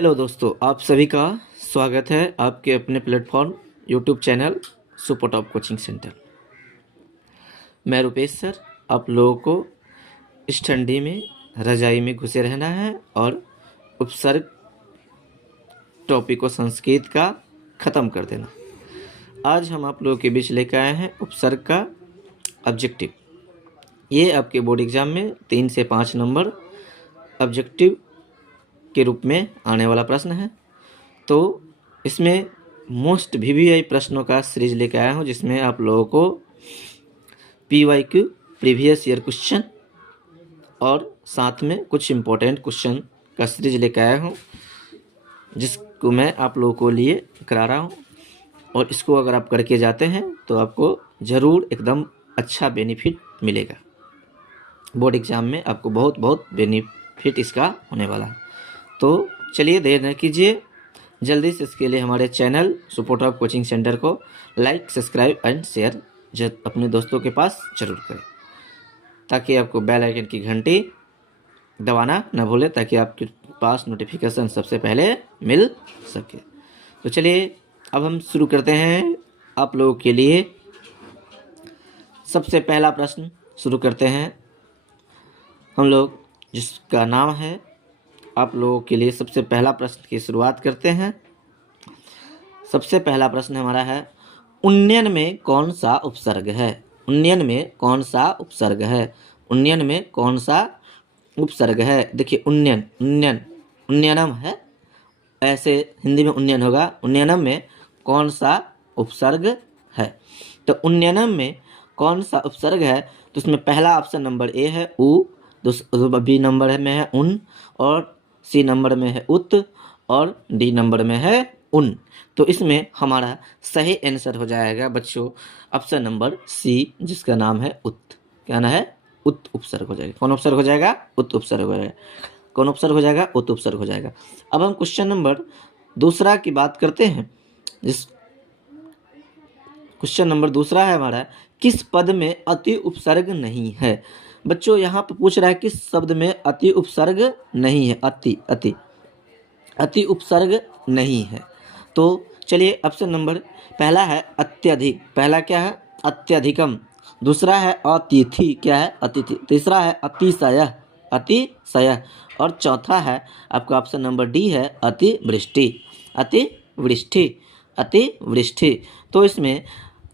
Hello दोस्तों, आप सभी का स्वागत है आपके अपने platform YouTube channel super top coaching centre. मैं रुपेश सर, आप लोगों को इस ठंडी में रजाई में घुसे रहना है और उपसर्ग टॉपिक को संस्कृत का ख़त्म कर देना। आज हम आप लोगों के बीच लेकर आए हैं उपसर्ग का ऑब्जेक्टिव। ये आपके बोर्ड एग्ज़ाम में 3 से 5 नंबर ऑब्जेक्टिव के रूप में आने वाला प्रश्न है। तो इसमें मोस्ट वीवीआई प्रश्नों का सीरीज लेकर आया हूँ, जिसमें आप लोगों को पीवाईक्यू प्रीवियस ईयर क्वेश्चन और साथ में कुछ इम्पोर्टेंट क्वेश्चन का सीरीज लेकर आया हूँ, जिसको मैं आप लोगों को लिए करा रहा हूँ। और इसको अगर आप करके जाते हैं तो आपको ज़रूर एकदम अच्छा बेनिफिट मिलेगा। बोर्ड एग्ज़ाम में आपको बहुत बेनिफिट इसका होने वाला है। तो चलिए देर न कीजिए, जल्दी से इसके लिए हमारे channel super top coaching centre को लाइक, सब्सक्राइब एंड शेयर अपने दोस्तों के पास जरूर करें, ताकि आपको बेल आइकन की घंटी दबाना न भूलें, ताकि आपके पास नोटिफिकेशन सबसे पहले मिल सके। तो चलिए अब हम शुरू करते हैं आप लोगों के लिए। सबसे पहला प्रश्न शुरू करते हैं हम लोग, जिसका नाम है, आप लोगों के लिए सबसे पहला प्रश्न की शुरुआत करते हैं। सबसे पहला प्रश्न हमारा है, उन्नयन में कौन सा उपसर्ग है? उन्नयन में कौन सा उपसर्ग है? उन्नयन में कौन सा उपसर्ग है? देखिए, उन्नयन उन्नयनम है, ऐसे हिंदी में उन्नयन होगा। उन्नयनम में कौन सा उपसर्ग है? तो उन्नयनम में कौन सा उपसर्ग है? तो उसमें पहला ऑप्शन नंबर ए है उ, बी नंबर में है उन, और सी नंबर में है उत, और डी नंबर में है उन। तो इसमें हमारा सही आंसर हो जाएगा बच्चों ऑप्शन नंबर सी, जिसका नाम है उत। क्या नाम है? उत उपसर्ग हो जाएगा। कौन उपसर्ग हो जाएगा? उत उपसर्ग हो जाएगा। कौन उपसर्ग हो जाएगा? उत उपसर्ग हो जाएगा। अब हम क्वेश्चन नंबर दूसरा की बात करते हैं। जिस क्वेश्चन नंबर दूसरा है हमारा, किस पद में अति उपसर्ग नहीं है? बच्चों यहाँ पे पूछ रहा है किस शब्द में अति उपसर्ग नहीं है। अति उपसर्ग नहीं है। तो चलिए, ऑप्शन नंबर पहला है अत्यधिक। पहला क्या है? अत्यधिकम। दूसरा है अतिथि। क्या है? अतिथि। तीसरा है अतिशय। और चौथा है आपका ऑप्शन नंबर डी है अतिवृष्टि। तो इसमें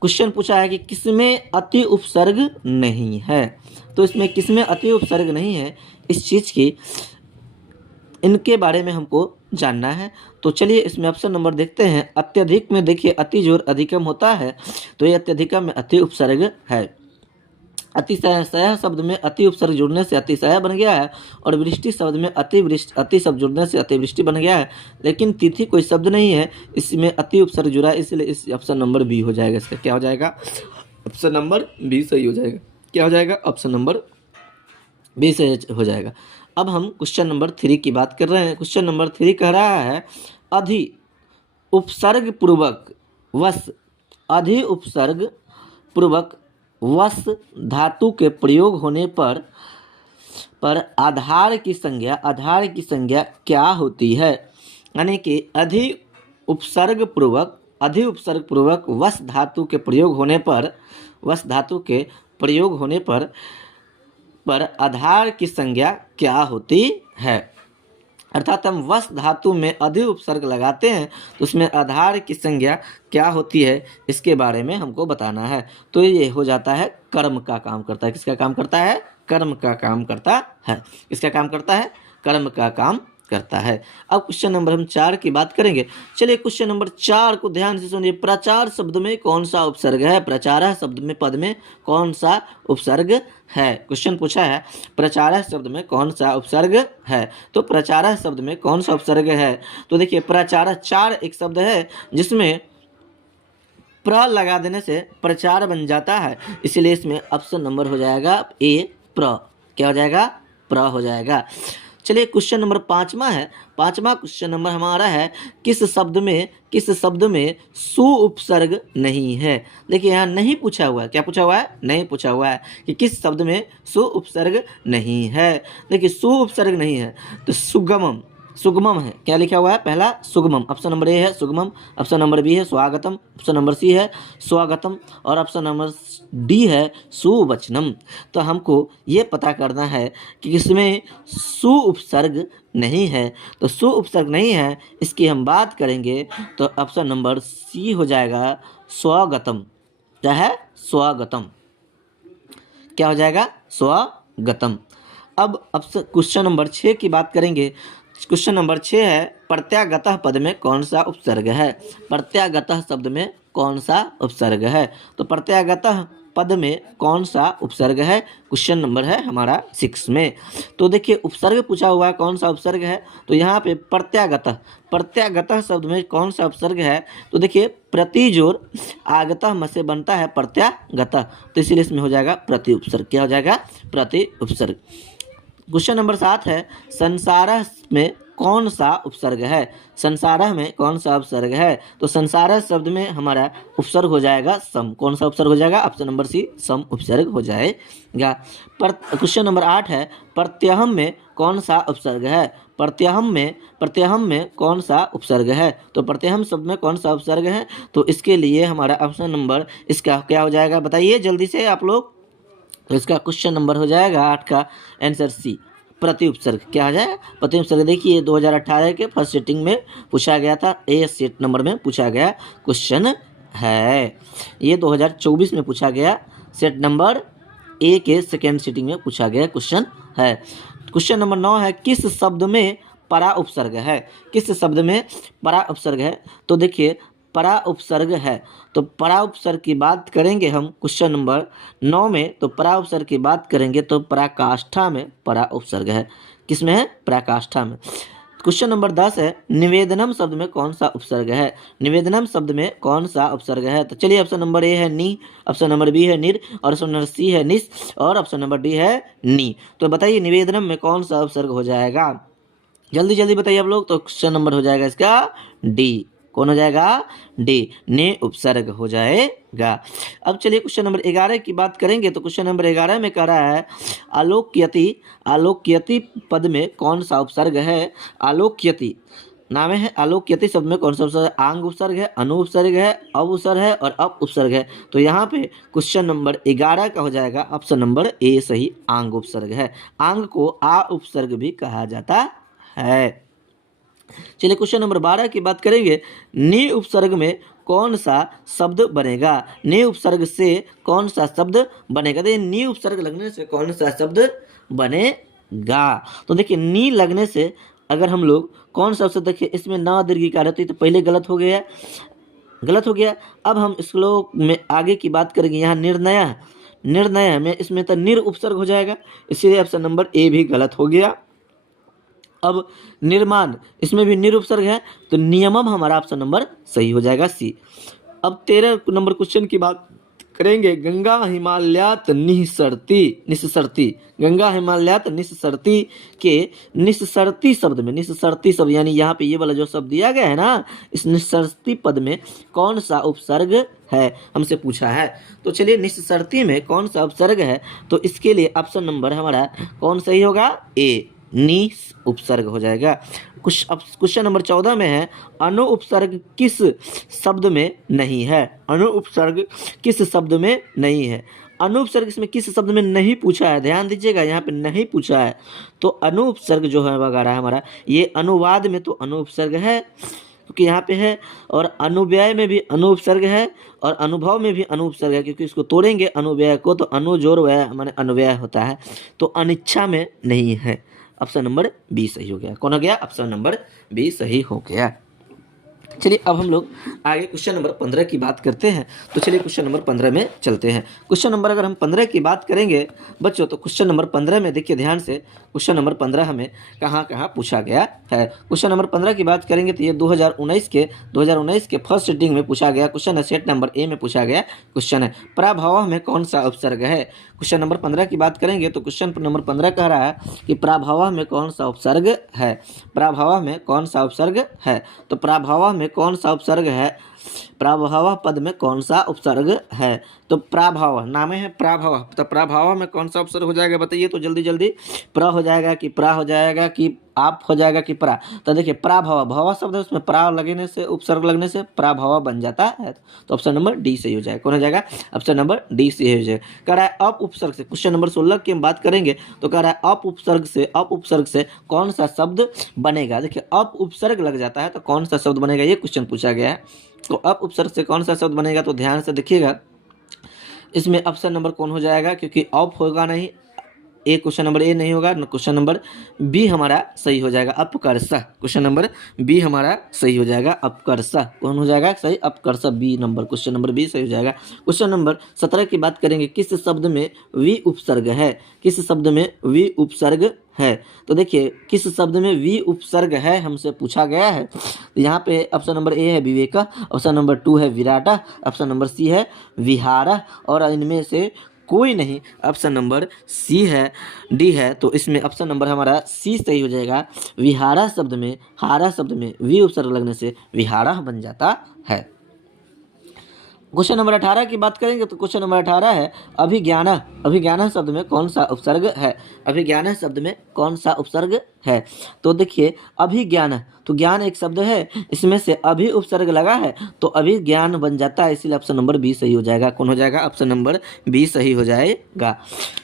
क्वेश्चन पूछा है कि किसमें अति उपसर्ग नहीं है। तो इसमें किसमें अति उपसर्ग नहीं है, इस चीज़ की, इनके बारे में हमको जानना है। तो चलिए इसमें ऑप्शन नंबर देखते हैं। अत्यधिक में देखिए अति जोर अधिकम होता है, तो ये अत्यधिकम में अति उपसर्ग है। अतिशय शब्द में अति उपसर्ग जुड़ने से अतिशय बन गया है, और वृष्टि शब्द में अति शब्द जुड़ने से अतिवृष्टि बन गया है। लेकिन तिथि कोई शब्द नहीं है, इसमें अति उपसर्ग जुड़ा है, इसलिए इस ऑप्शन नंबर बी हो जाएगा। इसका क्या हो जाएगा? ऑप्शन नंबर बी सही हो जाएगा। क्या हो जाएगा? ऑप्शन नंबर बी सही हो जाएगा। अब हम क्वेश्चन नंबर 3 की बात कर रहे हैं। क्वेश्चन नंबर 3 कह रहा है, अधि उपसर्ग पूर्वक वस धातु के प्रयोग होने पर आधार की संज्ञा क्या होती है? यानी कि अधि उपसर्ग पूर्वक वस धातु के प्रयोग होने पर आधार की संज्ञा क्या होती है? अर्थात हम वस धातु में अधि उपसर्ग लगाते हैं, तो उसमें आधार की संज्ञा क्या होती है, इसके बारे में हमको बताना है। तो ये हो जाता है कर्म का काम करता है। किसका काम करता है? कर्म का काम करता है। किसका काम करता है? कर्म का काम करता है। अब क्वेश्चन नंबर हम 4 की बात करेंगे। चलिए क्वेश्चन नंबर 4 को ध्यान से सुनिए। प्रचार शब्द में कौन सा उपसर्ग है? प्रचार शब्द में पद में कौन सा उपसर्ग है? क्वेश्चन पूछा है प्रचार शब्द में कौन सा उपसर्ग है। तो प्रचार शब्द में कौन सा उपसर्ग है? तो देखिए, प्रचार, चार एक शब्द है जिसमें प्र लगा देने से प्रचार बन जाता है, इसलिए इसमें ऑप्शन नंबर हो जाएगा ए, प्र। क्या हो जाएगा? प्र हो जाएगा। चलिए क्वेश्चन नंबर 5वां है। 5वां क्वेश्चन नंबर हमारा है, किस शब्द में सु उपसर्ग नहीं है? देखिए यहाँ नहीं पूछा हुआ है। क्या पूछा हुआ है? नहीं पूछा हुआ है कि किस शब्द में सु उपसर्ग नहीं है। देखिए सु उपसर्ग नहीं है, तो सुगमम, सुगमम है। क्या लिखा हुआ है? पहला सुगमम, ऑप्शन नंबर ए है सुगमम, ऑप्शन नंबर बी है स्वागतम, ऑप्शन नंबर सी है स्वागतम और ऑप्शन नंबर डी है सुवचनम। तो हमको ये पता करना है कि इसमें सु उपसर्ग नहीं है। तो सु उपसर्ग नहीं है, इसकी हम बात करेंगे तो ऑप्शन नंबर सी हो जाएगा स्वागतम। क्या है? स्वागतम। क्या हो जाएगा? स्वागतम। अब क्वेश्चन नंबर 6 की बात करेंगे। क्वेश्चन नंबर 6 है प्रत्यागतः पद में कौन सा उपसर्ग है? प्रत्यागतः शब्द में कौन सा उपसर्ग है? तो प्रत्यागतः पद में कौन सा उपसर्ग है? क्वेश्चन नंबर है हमारा 6 में। तो देखिए उपसर्ग पूछा हुआ है, कौन सा उपसर्ग है? तो यहाँ पे प्रत्यागतः, प्रत्यागतः शब्द में कौन सा उपसर्ग है? तो देखिए प्रति जोर आगतः म से बनता है प्रत्यागतः, तो इसीलिए इसमें हो जाएगा प्रति उपसर्ग। क्या हो जाएगा? प्रति उपसर्ग। क्वेश्चन नंबर 7 है संसारः में कौन सा उपसर्ग है? संसारः में कौन सा उपसर्ग है? तो संसारः शब्द में हमारा उपसर्ग हो जाएगा सम। कौन सा उपसर्ग हो जाएगा? ऑप्शन नंबर सी सम उपसर्ग हो जाएगा। क्वेश्चन नंबर 8 है प्रत्यहम में कौन सा उपसर्ग है? प्रत्यहम में कौन सा उपसर्ग है? तो प्रत्यहम शब्द में कौन सा उपसर्ग है? तो इसके लिए हमारा ऑप्शन नंबर इसका क्या हो जाएगा बताइए जल्दी से आप लोग। तो इसका क्वेश्चन नंबर हो जाएगा 8 का आंसर सी प्रति उपसर्ग। क्या हो जाएगा? प्रति उपसर्ग। देखिए 2018 के फर्स्ट सेटिंग में पूछा गया था, ए सेट नंबर में पूछा गया क्वेश्चन है। ये 2024 में पूछा गया, सेट नंबर ए के सेकेंड सेटिंग में पूछा गया क्वेश्चन है। क्वेश्चन नंबर 9 है किस शब्द में परा उपसर्ग है? किस शब्द में परा उपसर्ग है? तो देखिए परा उपसर्ग है, तो परा उपसर्ग की बात करेंगे हम क्वेश्चन नंबर 9 में। तो परा उपसर्ग की बात करेंगे तो पराकाष्ठा में परा उपसर्ग है। किस में है? पराकाष्ठा में। क्वेश्चन नंबर 10 है निवेदनम शब्द में कौन सा उपसर्ग है? निवेदनम शब्द में कौन सा उपसर्ग है? तो चलिए ऑप्शन नंबर ए है नी, ऑप्शन नंबर बी है निर और ऑप्शन नंबर सी है निस और ऑप्शन नंबर डी है नी। तो बताइए निवेदनम में कौन सा उपसर्ग हो जाएगा? जल्दी जल्दी बताइए आप लोग। तो क्वेश्चन नंबर हो जाएगा इसका डी। कौन हो जाएगा? डी, ने उपसर्ग हो जाएगा। अब चलिए क्वेश्चन नंबर 11 की बात करेंगे। तो क्वेश्चन नंबर 11 में कह रहा है आलोक्यति पद में कौन सा उपसर्ग है? आलोक्यति नाम है, आलोक्यति शब्द में कौन सा उपसर्ग है? आंग उपसर्ग है, अनु उपसर्ग है, अब उपसर्ग है और अप उपसर्ग है। तो यहाँ पे क्वेश्चन नंबर 11 का हो जाएगा ऑप्शन नंबर ए सही, आंग उपसर्ग है। आंग को आ उपसर्ग भी कहा जाता है। चलिए क्वेश्चन नंबर 12 की बात करेंगे। नि उपसर्ग में कौन सा शब्द बनेगा? नि उपसर्ग से कौन सा शब्द बनेगा? देखिए नि उपसर्ग लगने से कौन सा शब्द बनेगा? तो देखिए नी लगने से अगर हम लोग कौन सा शब्द, देखिए इसमें ना दीर्घिकार होती तो पहले गलत हो गया, गलत हो गया। अब हम श्लोक में आगे की बात करेंगे। यहाँ निर्णय में इसमें तो निर उपसर्ग हो जाएगा, इसीलिए ऑप्शन नंबर ए भी गलत हो गया। अब निर्माण, इसमें भी निर उपसर्ग है, तो नियमम हमारा ऑप्शन नंबर सही हो जाएगा सी। अब 13 नंबर क्वेश्चन की बात करेंगे। गंगा हिमालयात निस्सरती, गंगा हिमालयात निस्सरती के निस्सरती शब्द में, निस्सरती शब्द यानी यहाँ पे ये वाला जो शब्द दिया गया है ना, इस निस्सरती पद में कौन सा उपसर्ग है हमसे पूछा है। तो चलिए निस्सरती में कौन सा उपसर्ग है? तो इसके लिए ऑप्शन नंबर हमारा कौन सही होगा? ए, नी उपसर्ग हो जाएगा। क्वेश्चन नंबर 14 में है अनु उपसर्ग किस शब्द में नहीं है? अनु उपसर्ग किस शब्द में नहीं है? अनु उपसर्ग इसमें किस शब्द में नहीं पूछा है, ध्यान दीजिएगा, यहाँ पे नहीं पूछा है। तो अनु उपसर्ग जो है वगैरह हमारा ये अनुवाद में तो अनु उपसर्ग है क्योंकि यहाँ पे है, और अनुव्यय में भी अनु उपसर्ग है और अनुभव में भी अनु उपसर्ग है, क्योंकि इसको तोड़ेंगे अनुव्यय को तो अनु जोड़ व्यय माने अनुव्यय होता है। तो अनिच्छा में नहीं है, ऑप्शन नंबर बी सही हो गया। कौन हो गया? ऑप्शन नंबर बी सही हो गया। चलिए अब हम लोग आगे क्वेश्चन नंबर 15 की बात करते हैं। तो चलिए क्वेश्चन नंबर 15 में चलते हैं। क्वेश्चन नंबर अगर हम 15 की बात करेंगे बच्चों, तो क्वेश्चन नंबर 15 में देखिए ध्यान से, क्वेश्चन नंबर 15 हमें कहाँ कहाँ पूछा गया है। क्वेश्चन नंबर 15 की बात करेंगे तो ये 2019 के फर्स्ट सेटिंग में पूछा गया क्वेश्चन है, सेट नंबर ए में पूछा गया क्वेश्चन है। पराभव में कौन सा उपसर्ग है? क्वेश्चन नंबर 15 की बात करेंगे तो क्वेश्चन नंबर 15 कह रहा है कि पराभव में कौन सा उपसर्ग है? पराभव में कौन सा उपसर्ग है? तो पराभव में कौन सा उपसर्ग है? प्राभव पद में कौन सा उपसर्ग है? तो प्राभव नाम है प्राभव, तो प्राभव में कौन सा उपसर्ग हो जाएगा बताइए तो जल्दी जल्दी। प्र हो जाएगा कि प्रा हो जाएगा कि आप हो जाएगा कि प्रा? तो देखिए प्राभव, भव शब्द है उसमें प्रा लगने से, उपसर्ग लगने से प्राभव बन जाता है। तो ऑप्शन नंबर डी सही हो जाएगा। कौन हो जाएगा? ऑप्शन नंबर डी सही हो जाएगा। कह रहा है अप उपसर्ग से, क्वेश्चन नंबर 16 की हम बात करेंगे तो कह रहा है अप उपसर्ग से कौन सा शब्द बनेगा? देखिए अप उपसर्ग लग जाता है तो कौन सा शब्द बनेगा, ये क्वेश्चन पूछा गया है। तो अप उपसर्ग से कौन सा शब्द बनेगा तो ध्यान से देखिएगा, इसमें ऑप्शन नंबर कौन हो जाएगा, क्योंकि ऑफ होगा नहीं, ए क्वेश्चन नंबर ए नहीं होगा, क्वेश्चन नंबर बी हमारा सही हो जाएगा, अपकर्ष। क्वेश्चन नंबर बी हमारा सही हो जाएगा, अपकर्ष। कौन हो जाएगा सही? अपकर्ष, B number, question number B सही हो जाएगा। क्वेश्चन नंबर 17 की बात करेंगे, किस शब्द में वी उपसर्ग है? किस शब्द में वी उपसर्ग है? तो देखिए किस शब्द में वी उपसर्ग है हमसे पूछा गया है। यहाँ पे ऑप्शन नंबर ए है विवेका, ऑप्शन नंबर 2 है विराटा, ऑप्शन नंबर सी है विहारा, और इनमें से कोई नहीं। ऑप्शन नंबर सी है, डी है, तो इसमें ऑप्शन नंबर हमारा सी सही हो जाएगा। विहारा शब्द में, हारा शब्द में वी उपसर्ग लगने से विहारा बन जाता है। क्वेश्चन नंबर 18 की बात करेंगे तो क्वेश्चन नंबर 18 है अभिज्ञान। अभिज्ञान शब्द में कौन सा उपसर्ग है? अभिज्ञान शब्द में कौन सा उपसर्ग है? तो देखिए अभिज्ञान, तो ज्ञान एक शब्द है, इसमें से अभी उपसर्ग लगा है तो अभिज्ञान बन जाता है, इसीलिए ऑप्शन नंबर बी सही हो जाएगा। कौन हो जाएगा? ऑप्शन नंबर बी सही हो जाएगा।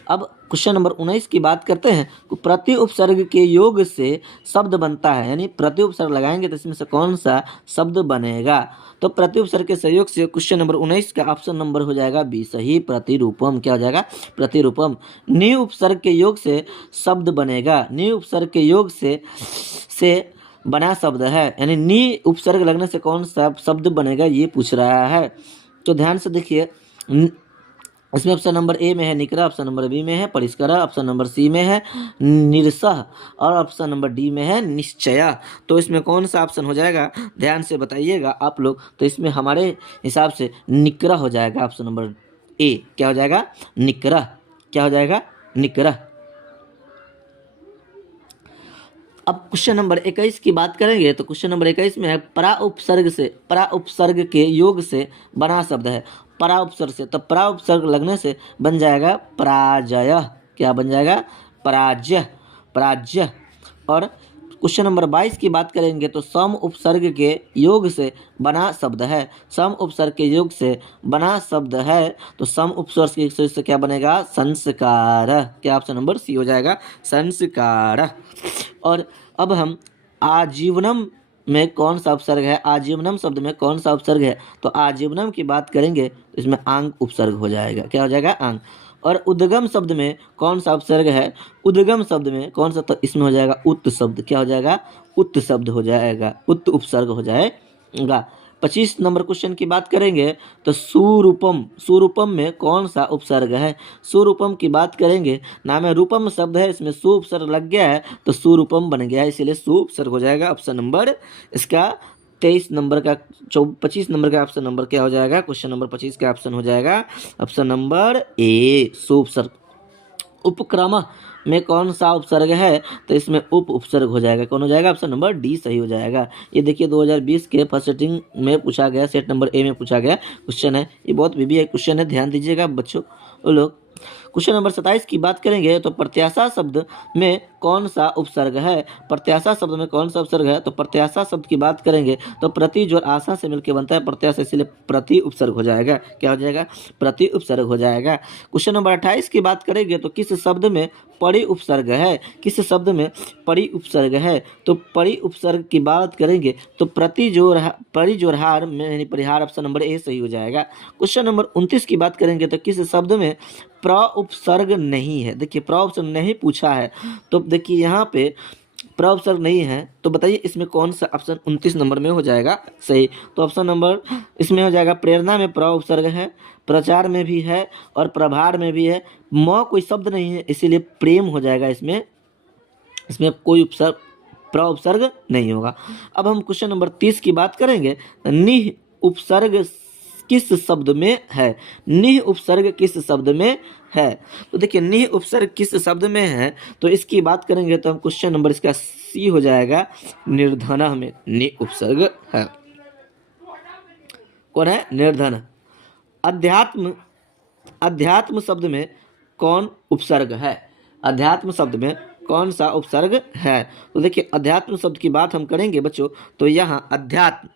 अब क्वेश्चन नंबर 19 की बात करते हैं, प्रति उपसर्ग के योग से शब्द बनता है, यानी प्रति उपसर्ग लगाएंगे तो इसमें से कौन सा शब्द बनेगा? तो प्रति उपसर्ग के सहयोग से क्वेश्चन नंबर 19 का ऑप्शन नंबर हो जाएगा बी सही, प्रतिरूपम। क्या हो जाएगा? प्रतिरूपम। नि उपसर्ग के योग से शब्द बनेगा, नि उपसर्ग के योग से बना शब्द है, यानी नि उपसर्ग लगने से कौन सा शब्द बनेगा ये पूछ रहा है। तो ध्यान से देखिए, इसमें ऑप्शन नंबर ए में है निकरा, ऑप्शन नंबर बी में है परिष्करा, ऑप्शन नंबर सी में है निरसह, और ऑप्शन नंबर डी में है निश्चया। तो इसमें कौन सा ऑप्शन हो जाएगा ध्यान से बताइएगा आप लोग। तो इसमें हमारे हिसाब से निकरा हो जाएगा, ऑप्शन नंबर ए। क्या हो जाएगा? निकरा। क्या हो जाएगा? निकरा। अब क्वेश्चन नंबर 21 की बात करेंगे तो क्वेश्चन नंबर 21 में है परा उपसर्ग के योग से बना शब्द है, परा उपसर्ग से, तो परा उपसर्ग लगने से बन जाएगा पराजय। क्या बन जाएगा? पराजय, पराजय। और क्वेश्चन नंबर 22 की बात करेंगे तो सम उपसर्ग के योग से बना शब्द है, सम उपसर्ग के योग से बना शब्द है, तो सम उपसर्ग से क्या बनेगा? संस्कार। क्या ऑप्शन नंबर सी हो जाएगा? संस्कार। और अब हम आजीवनम में कौन सा उपसर्ग है? आजीवनम शब्द में कौन सा उपसर्ग है? तो आजीवनम की बात करेंगे तो इसमें आंग उपसर्ग हो जाएगा। क्या हो जाएगा? आंग। और उद्गम शब्द में कौन सा उपसर्ग है? उद्गम शब्द में कौन सा? तो इसमें हो जाएगा उत शब्द। क्या हो जाएगा? उत शब्द हो जाएगा, उत उपसर्ग हो जाएगा। 25 नंबर क्वेश्चन की बात करेंगे तो सुरूपम, सुरूपम में कौन सा उपसर्ग है? सुरूपम की बात करेंगे, नाम है रूपम शब्द है, इसमें सु उपसर्ग लग गया है तो सुरूपम बन गया है, इसीलिए सु उपसर्ग हो जाएगा। ऑप्शन नंबर इसका 23 नंबर का 25 नंबर का ऑप्शन नंबर क्या हो जाएगा? क्वेश्चन नंबर 25 का ऑप्शन हो जाएगा ऑप्शन नंबर ए, सु उपसर्ग। उपक्रम में कौन सा उपसर्ग है? तो इसमें उप उपसर्ग हो जाएगा। कौन हो जाएगा? ऑप्शन नंबर डी सही हो जाएगा। ये देखिए 2020 के फर्स्ट सेटिंग में पूछा गया, सेट नंबर ए में पूछा गया क्वेश्चन है, ये बहुत VBI क्वेश्चन है, ध्यान दीजिएगा बच्चों लोग। क्वेश्चन नंबर 27 की बात करेंगे तो प्रत्याशा शब्द में कौन सा उपसर्ग है? प्रत्याशा शब्द में कौन सा उपसर्ग है? तो प्रत्याशा शब्द की बात करेंगे तो प्रति जो आशा से मिलकर बनता है प्रत्याशा, इसलिए प्रति उपसर्ग हो जाएगा। क्या हो जाएगा? प्रति उपसर्ग हो जाएगा। क्वेश्चन नंबर 28 की बात करेंगे तो किस शब्द में परि उपसर्ग है? किस शब्द में परि उपसर्ग है? तो परि उपसर्ग की बात करेंगे तो परिजोरहार में यानी परिहार, ऑप्शन नंबर ए सही हो जाएगा। क्वेश्चन नंबर 29 की बात करेंगे तो किस शब्द में प्र उपसर्ग नहीं है? देखिए प्र उपसर्ग नहीं पूछा है, तो देखिए यहाँ पे प्र उपसर्ग नहीं है, तो बताइए इसमें कौन सा ऑप्शन 29 नंबर में हो जाएगा सही? तो ऑप्शन नंबर इसमें हो जाएगा प्रेरणा में प्र उपसर्ग है, प्रचार में भी है और प्रभार में भी है। म कोई शब्द नहीं है इसीलिए प्रेम हो जाएगा, इसमें कोई उपसर्ग प्र उपसर्ग नहीं होगा। अब हम क्वेश्चन नंबर 30 की बात करेंगे, निह उपसर्ग किस शब्द में है? निह उपसर्ग किस शब्द में है? तो देखिए निह उपसर्ग किस शब्द में है, तो इसकी बात करेंगे तो हम क्वेश्चन नंबर इसका सी हो जाएगा, निर्धना में निह उपसर्ग है। कौन है? निर्धन। अध्यात्म, अध्यात्म शब्द में कौन उपसर्ग है? अध्यात्म शब्द में कौन सा उपसर्ग है? तो देखिए अध्यात्म शब्द की बात हम करेंगे बच्चों, तो यहाँ अध्यात्म,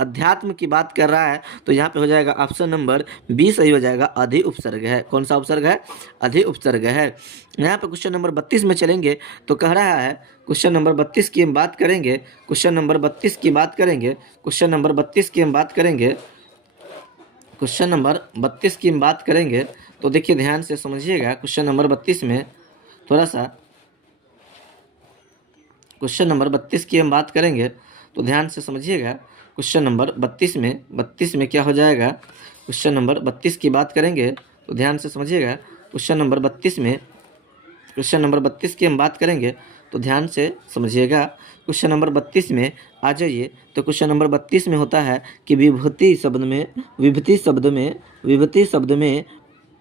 अध्यात्म की बात कर रहा है, तो यहाँ पे हो जाएगा ऑप्शन नंबर बी सही हो जाएगा, अधि उपसर्ग है। कौन सा उपसर्ग है? अधि उपसर्ग है। यहाँ पे क्वेश्चन नंबर 32 में चलेंगे तो कह रहा है, क्वेश्चन नंबर 32 की हम बात करेंगे, क्वेश्चन नंबर 32 की बात करेंगे, क्वेश्चन नंबर 32 की हम बात करेंगे, क्वेश्चन नंबर 32 की हम बात करेंगे, तो देखिए ध्यान से समझिएगा। क्वेश्चन नंबर 32 में थोड़ा सा, क्वेश्चन नंबर 32 की हम बात करेंगे तो ध्यान से समझिएगा। क्वेश्चन नंबर 32 में क्या हो जाएगा? क्वेश्चन नंबर 32 की बात करेंगे तो ध्यान से समझिएगा। क्वेश्चन नंबर 32 में, क्वेश्चन नंबर 32 की हम बात करेंगे तो ध्यान से समझिएगा। क्वेश्चन नंबर 32 में आ जाइए, तो क्वेश्चन नंबर 32 में होता है कि विभूति शब्द में, विभूति शब्द में, विभूति शब्द में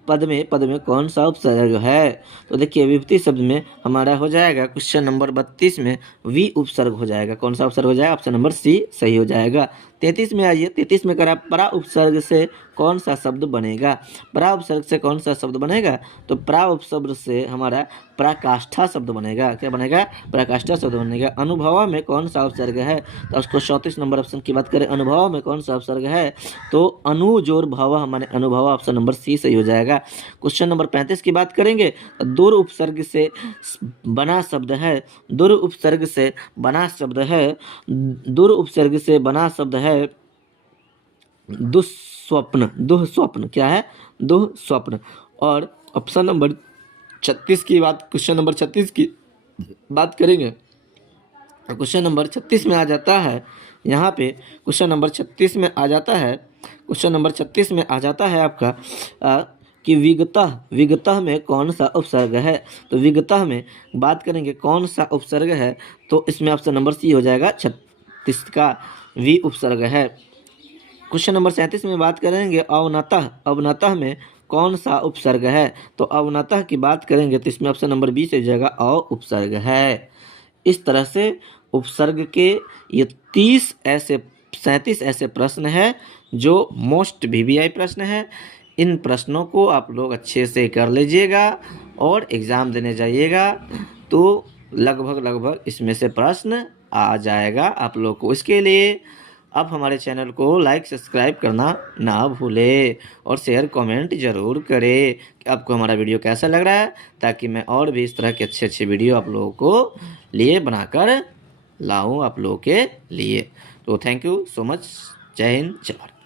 पद में कौन सा उपसर्ग है? तो देखिए विभूति शब्द में हमारा हो जाएगा क्वेश्चन नंबर 32 में वी उपसर्ग हो जाएगा। कौन सा उपसर्ग हो जाएगा? ऑप्शन नंबर सी सही हो जाएगा। 33 में आइए, 33 में करा परा उपसर्ग से कौन सा शब्द बनेगा? परा उपसर्ग से कौन सा शब्द बनेगा? तो परा उपसर्ग से हमारा पराकाष्ठा शब्द बनेगा। क्या बनेगा? पराकाष्ठा शब्द बनेगा। अनुभव में कौन सा उपसर्ग है? तो उसको 34 नंबर ऑप्शन की बात करें, अनुभव में कौन सा उपसर्ग है? तो अनुजोर भव, हमारे अनुभव, ऑप्शन नंबर सी सही हो जाएगा। क्वेश्चन नंबर 35 की बात करेंगे, दुर उपसर्ग से बना शब्द है, दुर उपसर्ग से बना शब्द है, दुर उपसर्ग से बना शब्द है दुस्वप्न, दुस्वप्न। क्या है? दुस्वप्न। और ऑप्शन नंबर 36 की बात, क्वेश्चन नंबर 36 की बात करेंगे, क्वेश्चन नंबर 36 में आ जाता है, यहाँ पे क्वेश्चन नंबर 36 में आ जाता है, क्वेश्चन नंबर 36 में आ जाता है आपका कि विगतः, विगतः में कौन सा उपसर्ग है? तो विगतः में बात करेंगे कौन सा उपसर्ग है, तो इसमें ऑप्शन नंबर सी हो जाएगा, 36 का वी उपसर्ग है। क्वेश्चन नंबर 37 में बात करेंगे अवनतः, अवनतः में कौन सा उपसर्ग है? तो अवनतः की बात करेंगे तो इसमें ऑप्शन नंबर बी से जाएगा, अ उपसर्ग है। इस तरह से उपसर्ग के ये 37 ऐसे प्रश्न हैं जो मोस्ट वीवीआई प्रश्न है। इन प्रश्नों को आप लोग अच्छे से कर लीजिएगा और एग्ज़ाम देने जाइएगा, तो लगभग इसमें से प्रश्न आ जाएगा आप लोग को। इसके लिए आप हमारे चैनल को लाइक सब्सक्राइब करना ना भूलें और शेयर कमेंट ज़रूर करें कि आपको हमारा वीडियो कैसा लग रहा है, ताकि मैं और भी इस तरह के अच्छे वीडियो आप लोगों को लिए बनाकर लाऊं आप लोगों के लिए। तो थैंक यू सो मच। जय हिंद, जय भारत।